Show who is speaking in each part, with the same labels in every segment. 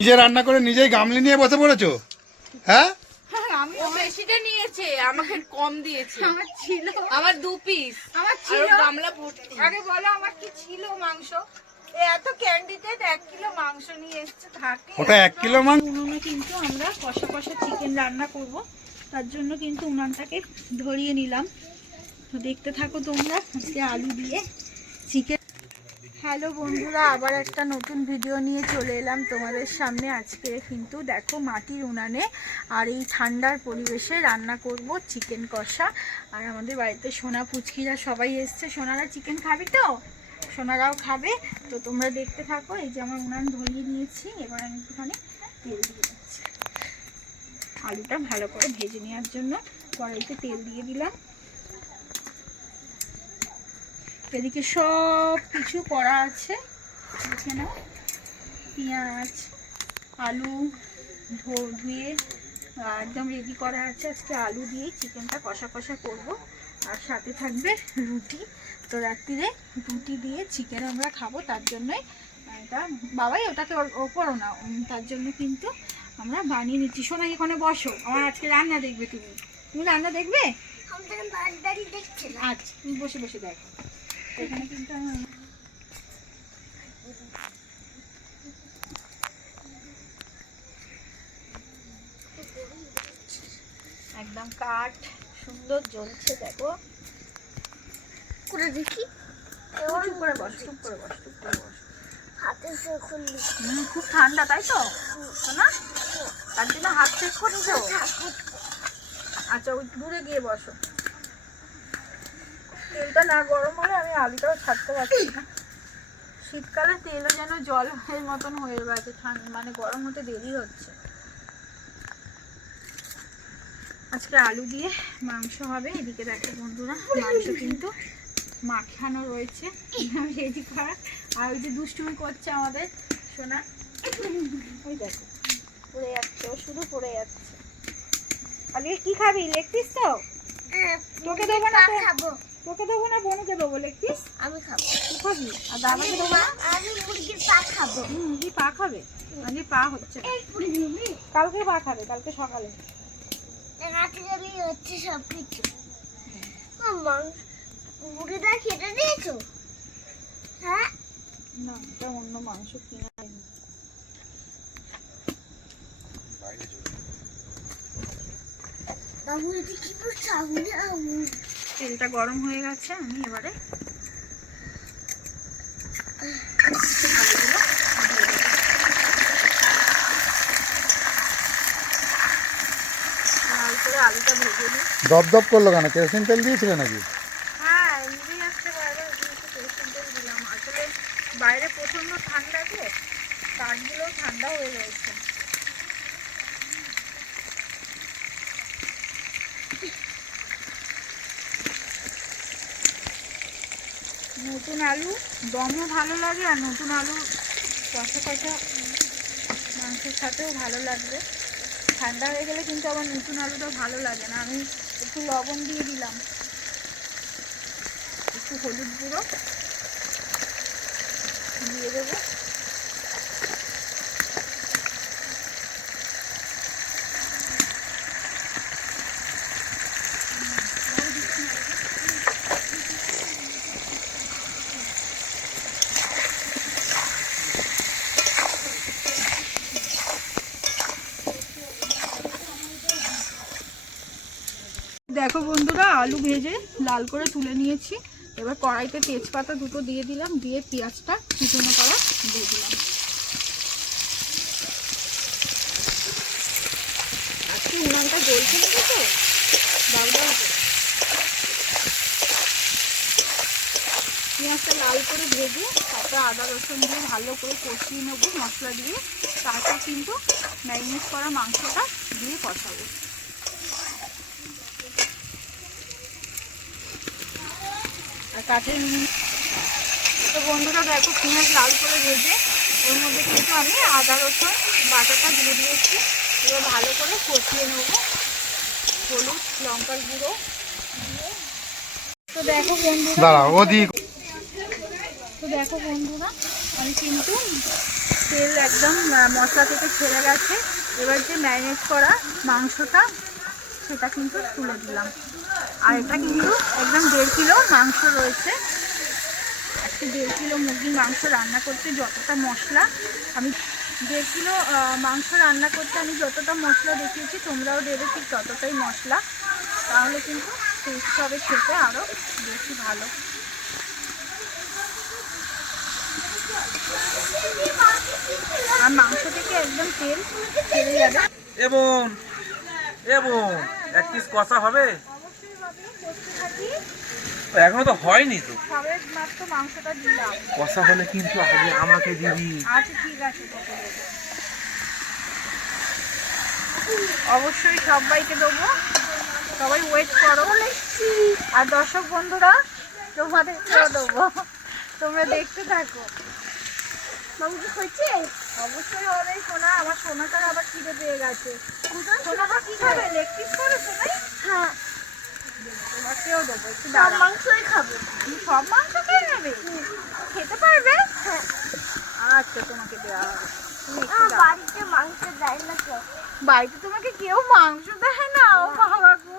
Speaker 1: নিজে রান্না করে নিজেই গামলি নিয়ে বসে পড়েছো? হ্যাঁ?
Speaker 2: আমি বেশিটা নিয়েছে আমাকে কম দিয়েছে।
Speaker 3: আমার ছিল।
Speaker 2: আমার দু পিস
Speaker 3: আমার ছিল।
Speaker 2: গামলা ভর্তি।
Speaker 3: আগে বলো আমার কি ছিল মাংস? এত ক্যান্ডিডেট এক কিলো মাংস নিয়ে এসছে থাকে।
Speaker 1: ওটা এক কিলো মাংস?
Speaker 3: উনুনে কিন্তু আমরা কষা কষা চিকেন রান্না করব। তার জন্য কিন্তু উনানটাকে ধরিয়ে নিলাম। তো দেখতে থাকো তোমরা আজকে আলু দিয়ে চিকেন হ্যালো বন্ধুরা, আবার একটা নতুন ভিডিও নিয়ে চলে এলাম তোমাদের সামনে। আজকে কিন্তু দেখো মাটির উনানে আর এই ঠান্ডার পরিবেশে রান্না করব চিকেন কষা। আর আমাদের বাড়িতে সোনা পুচকিরা সবাই এসছে। সোনারা চিকেন খাবি তো? সোনারাও খাবে। তো তোমরা দেখতে থাকো, এই যে আমার উনান ধরিয়ে নিয়েছি। এবার আমি একটুখানি তেল দিয়ে দিচ্ছি। আলুটা ভালো করে ভেজে নেওয়ার জন্য কড়াইতে তেল দিয়ে দিলাম। এদিকে সব কিছু করা আছে। দেখে নাও। পেঁয়াজ আলু ধুয়ে একদম রেডি করা আছে। আজকে আলু দিয়ে চিকেনটা কষা কষা করব। আর সাথে থাকবে রুটি। তো রাত্রিরে রুটি দিয়ে চিকেন আমরা খাব। তার জন্যই এটা বাবাই ওটাকে ও- করো না। তার জন্য কিন্তু আমরা বানিয়ে নিচ্ছি। শোনা এখানে বসো। আমার আজকে রান্না দেখবে তুমি। তুমি রান্না দেখবে? আচ্ছা তুমি বসে বসে দেখো। একদম কাঠ সুন্দর জ্বলছে দেখো।
Speaker 4: করে দেখি।
Speaker 3: চুপ করে বস চুপ করে বস চুপ করে বস।
Speaker 4: হাতে
Speaker 3: খুব ঠান্ডা তাই তো? না তার জন্য হাত করছ। আচ্ছা ওই দূরে গিয়ে বসো। তেলটা না গরম হলে আমি আলুটাও ছাড়তে পারছি না। শীতকালে তেলও যেন জলের মতন হয়ে গেছে ঠান্ডা মানে গরম হতে দেরি হচ্ছে। আজকে আলু দিয়ে মাংস হবে এদিকে দেখো বন্ধুরা মাংস কিন্তু মাখানো রয়েছে। রেডি করা। আর ওই যে দুষ্টুমি করছে আমাদের সোনা। ওই দেখো পড়ে যাচ্ছে ও শুধু পড়ে যাচ্ছে। আজকে কি খাবি? লেগ পিস তো? তোকে দেবো না
Speaker 4: খাব।
Speaker 3: তোকে দেবো না বোনকে দেবো লেগ পিস
Speaker 4: আমি খাব।
Speaker 3: খাবি? আর দাদাকে দেবো
Speaker 4: আমি মুরগির পা খাব।
Speaker 3: হুম কি পা খাবে? আজকে পা হচ্ছে। কালকে পা খাবে কালকে সকালে।
Speaker 4: রাতে আমি হচ্ছে সব কিছু মুরগিটা খেতে দিয়েছ? হ্যাঁ?
Speaker 3: না এটা অন্য মাংস কিনা হয়নি।
Speaker 4: বাবু এটা কি করছ আমি আমি
Speaker 3: তেলটা গরম হয়ে গেছে আমি এবারে
Speaker 1: দপ দপ করল কেন? কেরোসিন তেল দিয়েছিলে নাকি?
Speaker 3: হ্যাঁ যাচ্ছে বাইরে একটু কেরোসিন তেল দিলাম। আসলে বাইরে প্রচণ্ড ঠান্ডা তো কাঠগুলো ঠান্ডা হয়ে রয়েছে। নতুন আলু, দমও ভালো লাগে আর নতুন আলু কষা কষা মাংসের সাথেও ভালো লাগবে। ঠান্ডা হয়ে গেলে কিন্তু আবার নতুন আলুটা ভালো লাগে না। আমি একটু লবণ দিয়ে দিলাম। একটু হলুদ গুঁড়ো। দিয়ে দেবো। দেখো বন্ধুরা, আলু ভেজে লাল করে তুলে নিয়েছি। এবার কড়াইতে তেজপাতা দুটো দিয়ে দিলাম, দিয়ে পেঁয়াজটা কুচনো করা দিয়ে দিলাম। আজকে উনানটা জ্বলছে তো পেঁয়াজটা লাল করে ভেজে তারপরে আদা, রসুন দিয়ে ভালো করে কষিয়ে নেব মশলা দিয়ে। তারপর কিন্তু ম্যারিনেট করা মাংসটা দিয়ে কষাবো। আর কাঠের তো বন্ধুরা দেখো পেঁয়াজ লাল করে ভেজে ওর মধ্যে কিন্তু আমি আদা রসুন বাটাটা দিয়ে দিয়েছি। এবার ভালো করে কষিয়ে নেব। হলুদ লঙ্কার গুঁড়ো দিয়ে। তো দেখো বন্ধুরা তো দেখো বন্ধুরা আমি কিন্তু তেল একদম মশলা থেকে ছেড়ে গেছে। এবার যে ম্যারিনেট করা মাংসটা সেটা কিন্তু তুলে দিলাম। আর এটা কিন্তু একদম দেড় কিলো মাংস রয়েছে। আজকে দেড় কিলো মুরগির মাংস রান্না করতে যতটা মশলা, আমি দেড় কিলো মাংস রান্না করতে আমি যতটা মশলা দেখিয়েছি, তোমরাও দেবে ঠিক ততটাই মশলা। তাহলে কিন্তু টেস্ট হবে খেতে আরও বেশি ভালো। আর মাংস থেকে একদম তেল ছেড়ে যাবে।
Speaker 5: এবং এবং, এক পিস কষা হবে? এখনও তো হয়নি তো। কষা হলে কিন্তু আগে আমাকে দিবি।
Speaker 3: আচ্ছা। অবশ্যই সবাইকে দেবো। সবাই ওয়েট করো। আর দর্শক বন্ধুরা তোমাদেরকেও দেবো। তোমরা দেখতে থাকো।
Speaker 4: মাংস হয়েছে?
Speaker 3: অবশ্যই হবে সোনা। আমার সোনাটার আবার খিদে পেয়ে গেছে। সোনাটা কি খাবে? লেগ পিস করে সোনাই?
Speaker 4: হ্যাঁ।
Speaker 3: তোমাকেও দেবো একটু
Speaker 4: সব মাংসই খাব।
Speaker 3: তুমি সব মাংস খেয়ে নেবে? খেতে পারবে? আচ্ছা তোমাকে দেওয়া হবে।
Speaker 4: বাড়িতে মাংস দেয় না কেউ।
Speaker 3: বাড়িতে তোমাকে কেউ মাংস দেয় না? ও বাবা গো।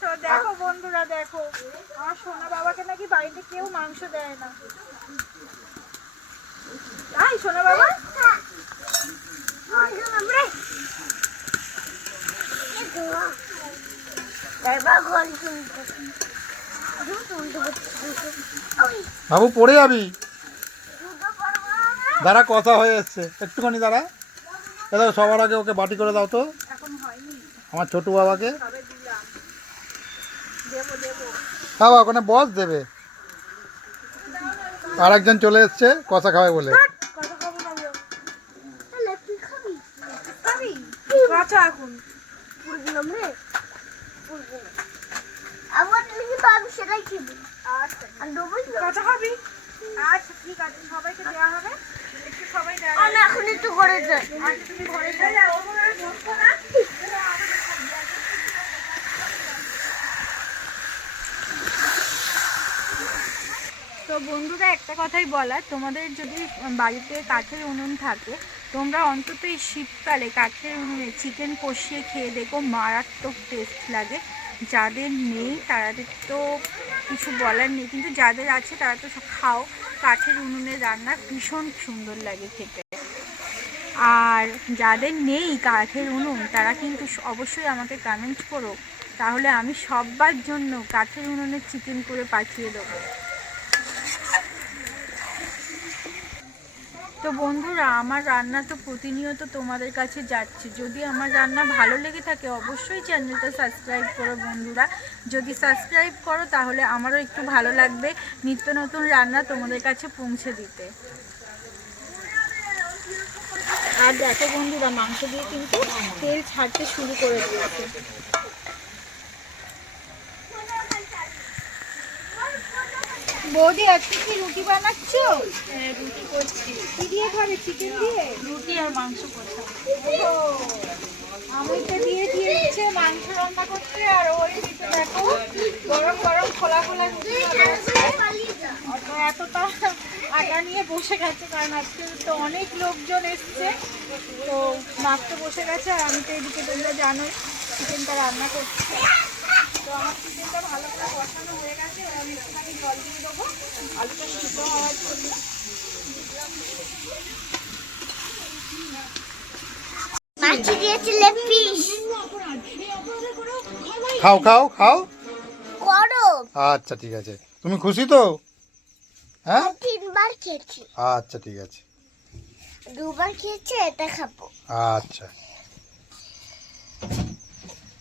Speaker 3: তো দেখো বন্ধুরা দেখো। আমার সোনা বাবাকে নাকি বাড়িতে কেউ মাংস দেয় না। তাই সোনা বাবা
Speaker 4: এবার ঘর শুনতে শুনতে পাচ্ছি
Speaker 1: বাবু, পড়ে যাবি? দাঁড়া, কথা হয়ে এসছে একটুখানি দাঁড়া। দাদা, সবার আগে ওকে বাটি করে দাও তো। আমার ছোটু বাবাকে। বাবা ওখানে বস দেবে। আর একজন চলে এসছে কষা খাবে বলে
Speaker 3: কথা খাব না গো।
Speaker 4: তাহলে তুই খাবি
Speaker 3: খাবি কাঁচা এখন
Speaker 4: পুরগুলাম রে পুরগুলাম আবার তুমি কিন্তু আমি সেটাই খেবো
Speaker 3: আচ্ছা
Speaker 4: আর
Speaker 3: কাঁচা খাবি আচ্ছা ঠিক আছে সবাইকে দেওয়া হবে। একটু সবাই দেওয়া
Speaker 4: আমি এখন একটু করে যাই।
Speaker 3: আচ্ছা তুমি ঘরে যাও। না তো বন্ধুরা একটা কথাই বলার তোমাদের যদি বাড়িতে কাঠের উনুন থাকে তোমরা অন্তত এই শীতকালে কাঠের উনুনে চিকেন কষিয়ে খেয়ে দেখো মারাত্মক টেস্ট লাগে। যাদের নেই, তাদের তো কিছু বলার নেই। কিন্তু যাদের আছে, তারা তো খাও। কাঠের উনুনে রান্না ভীষণ সুন্দর লাগে খেতে। আর যাদের নেই কাঠের উনুন, তারা কিন্তু অবশ্যই আমাকে কমেন্ট করো। তাহলে আমি সবার জন্য কাঠের উনুনে চিকেন করে পাঠিয়ে দেবো। তো বন্ধুরা, আমার রান্না তো প্রতিনিয়ত তোমাদের কাছে যাচ্ছে। যদি আমার রান্না ভালো লেগে থাকে, অবশ্যই চ্যানেলটা সাবস্ক্রাইব করো বন্ধুরা। যদি সাবস্ক্রাইব করো, তাহলে আমারও একটু ভালো লাগবে নিত্য নতুন রান্না তোমাদের কাছে পৌঁছে দিতে। আর দেখো বন্ধুরা, মাংস দিয়ে কিন্তু তেল ছাড়তে শুরু করে দিয়েছে। বৌদি আজকে কি রুটি বানাচ্ছো? রুটি করছি। কি দিয়ে খাবে? চিকেন দিয়ে? রুটি আর মাংস কষা আমাকে দিয়ে দিয়েছে মাংস রান্না করতে আর ওই দিতে দেখো গরম গরম খোলা খোলা রুটি। অত এতটা আটা নিয়ে বসে গেছে কারণ আজকে তো অনেক লোকজন এসছে। তো মাছটা বসে গেছে আর আমি তো এদিকে তোমরা জানোই চিকেনটা রান্না করছি। তো আমার চিকেনটা ভালো করে কষানো হয়ে গেছে এবার আমি একটুখানি জল দিয়ে দেবো। আলুটা সিদ্ধ হওয়ার জন্য।
Speaker 4: মাছি দিয়েছিলে পিস
Speaker 1: খাও খাও খাও।
Speaker 4: করো।
Speaker 1: আচ্ছা ঠিক আছে। তুমি খুশি তো? হ্যাঁ?
Speaker 4: তিনবার খেয়েছি।
Speaker 1: আচ্ছা ঠিক আছে।
Speaker 4: দুবার খেয়েছি এটা খাব।
Speaker 1: আচ্ছা।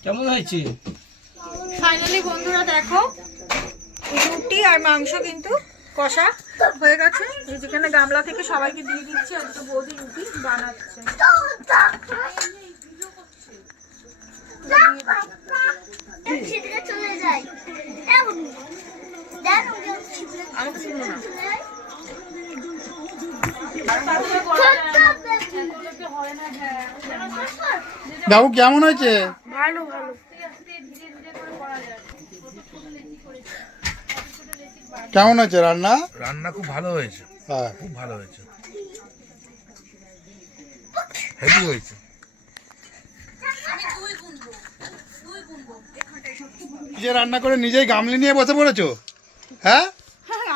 Speaker 5: কেমন হয়েছে?
Speaker 3: ফাইনালি বন্ধুরা দেখো। রুটি আর মাংস কিন্তু কষা হয়ে গেছে। যেখানে গামলা থেকে সবাইকে দিয়ে দিচ্ছে, আর বৌদি রুটি বানাচ্ছে।
Speaker 4: ছিটকে কেমন যাই এমন দেন ওজন ছিটকে
Speaker 3: আমাকে শুনো না
Speaker 4: চলে যায়।
Speaker 1: বাবু কেমন হয়েছে
Speaker 3: ভালো ভালো
Speaker 1: কেমন হয়েছে রান্না?
Speaker 5: রান্না খুব ভালো হয়েছে।
Speaker 1: হ্যাঁ।
Speaker 5: খুব ভালো হয়েছে।
Speaker 1: হেভি হয়েছে। নিজে রান্না করে নিজেই গামলি নিয়ে বসে পড়েছো? হ্যাঁ?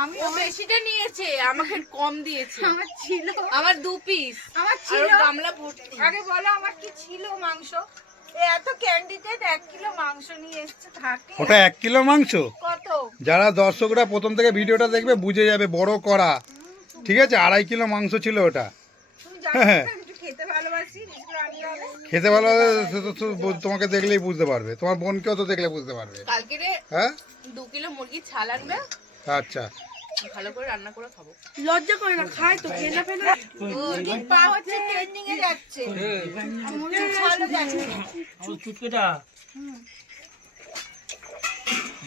Speaker 3: আমি
Speaker 2: বেশিটা নিয়েছে আমাকে কম দিয়েছে।
Speaker 3: আমার ছিল
Speaker 2: আমার দু পিস
Speaker 3: আমার ছিল
Speaker 2: গামলা ভর্তি।
Speaker 3: আগে বলো আমার কি ছিল মাংস? এত ক্যান্ডিডেট এক কিলো মাংস নিয়ে এসছে থাকে।
Speaker 1: ওটা এক কিলো মাংস?
Speaker 3: কত?
Speaker 1: যারা দর্শকরা প্রথম থেকে ভিডিওটা দেখবে বুঝে যাবে বড় করা ঠিক আছে আড়াই কিলো মাংস ছিল ওটা।
Speaker 3: তুমি
Speaker 1: হ্যাঁ।
Speaker 3: খেতে
Speaker 1: ভালো হবে, সে তো- তো তোমাকে দেখলেই বুঝতে পারবে। তোমার বোনকেও তো দেখলে বুঝতে পারবে।
Speaker 2: কালকে
Speaker 1: হ্যাঁ?
Speaker 2: দু কিলো মুরগির ছাল আনবে।
Speaker 1: আচ্ছা।
Speaker 2: ভালো করে রান্না করে খাব।
Speaker 3: লজ্জা করে না খায় তো খেলা ফেলা। মুরগির পা হচ্ছে ট্রেন্ডিং এ যাচ্ছে।
Speaker 5: চুটকেটা।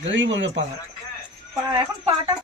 Speaker 5: গরিব পালা
Speaker 3: পা এখন পাটা